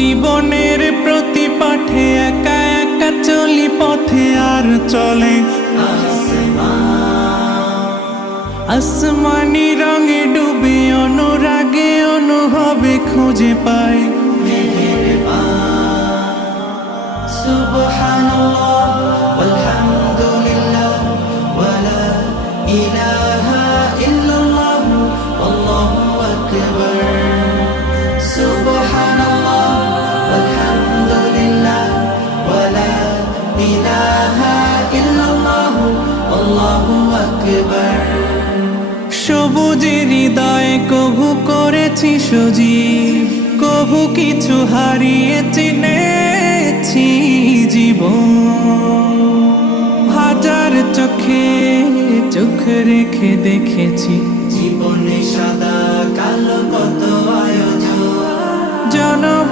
জীবনের প্রতি পাঠে একা একা চলি পথে আর চলে আসমানি রঙে ডুবে অনুরাগে অনুভবে খুঁজে পাই সুবহানাল্লাহ ওয়ালহামদুলিল্লাহ ওয়ালা ইলাহা ইল্লাল্লাহ আল্লাহু আকবার সুবহানাল্লাহ ওয়ালহামদুলিল্লাহ ওয়ালা ইলাহা ইল্লাল্লাহ আল্লাহু আকবার সবুজের হৃদয়ে কভু করেছি সজীব কভু কিছু হারিয়ে চিনেছি জীবন হাজার চোখে চোখ রেখে দেখেছি জীবনে সাদা কালো কত আয়োজন জন